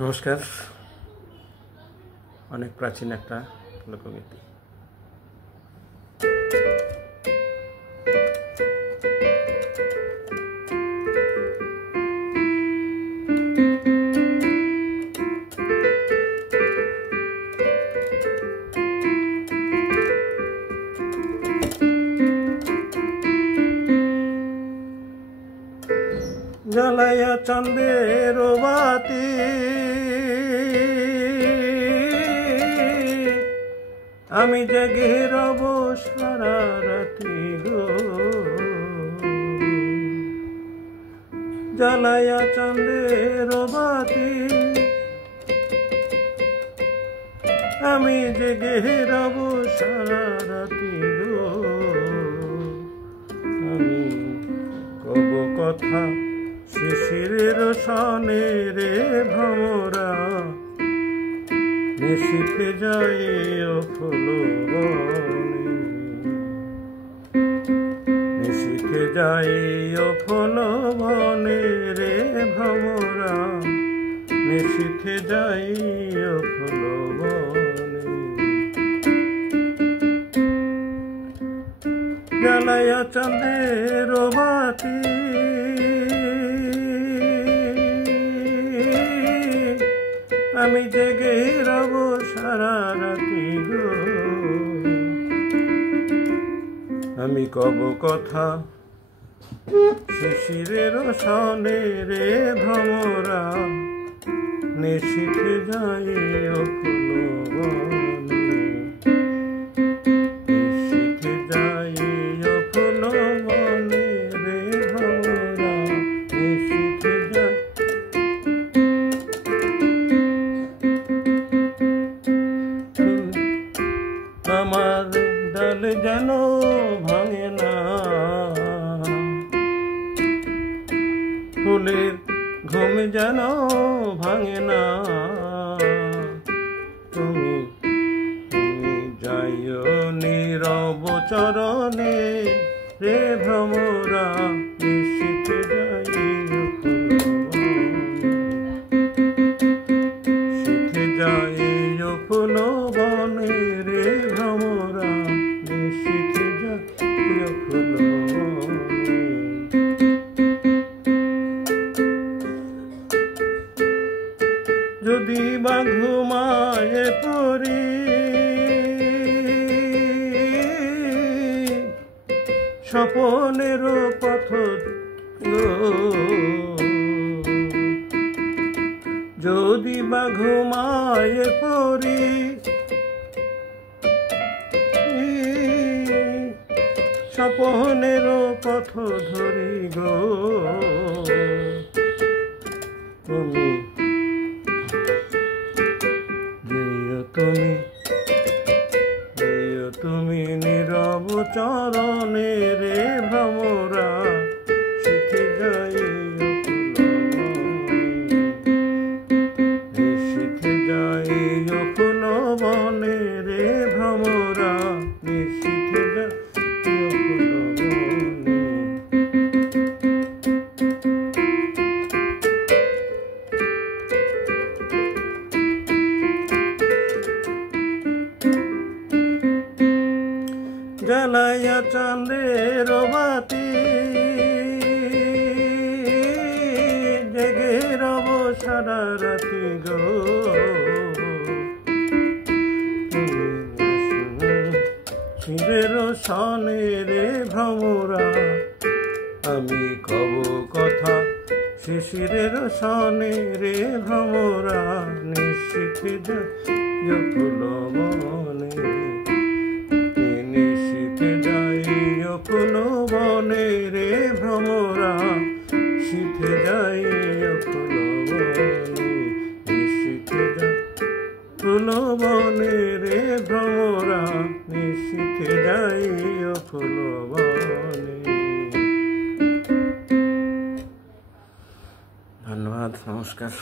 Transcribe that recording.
নমস্কার। অনেক প্রাচীন একটা লোকগীতি। জ্বালাইয়া চাঁদের বাতি আমি জেগে রব সারা রাতি গো। জ্বালাইয়া চাঁদের বাতি আমি জেগে রব সারা রাতি গো। আমি কব কথা শিশিরের সনে রে ভ্রমরা নিশীথে যাই ফুল বনে। নিশীথে যাই ফুল বনে রে ভ্রমরা নিশীথে যাই ফুল বনে। জ্বালাইয়া চাঁদের বাতি আমি জেগে রব সারা রাতি গো। আমি কব কথা শিশিরের সনে রে ভ্রমরা নিশীথে যাই ফুল বনে। নিশীথে যাই ফুল বনে রে ভ্রমরা নিশীথে যাই। আমার ডাল যেন ভাঙে না, ফুলের ঘুম যেন ভাঙে না। তুমি যাইও নীরব চরণে রে ভ্রমরা নিশীথে যাই ফুল বনে রে ভ্রমরা নিশীথে যাই ফুল বনে। যদি বা ঘুমায়ে পড়ি স্বপনের পথ গো। যদি বা ঘুমায়ে পড়ি স্বপনের পথ ধরি গো। তুমি তুমি নীরব চরণে রে ভ্রমরা শিথে যাই নিশীথে যাই ফুল বনে রে ভ্রমরা নিশীথে যাই ফুল বনে। জ্বালাইয়া চাঁদের বাতি জেগে রব সারা রাতি গো। শিরের সনে রে ভ্রমরা আমি কব কথা শিশিরের সনে রে ভ্রমরা নিশীথে যাই ফুল বনে। নিশীথে যাই ফুল বনে রে ভ্রমরা শীথে যাই ফুল বনে। নিশীথে যাই ফুল বনে রে ভ্রমরা নিশীথে যাই ফুল বনে। ধন্যবাদ, নমস্কার।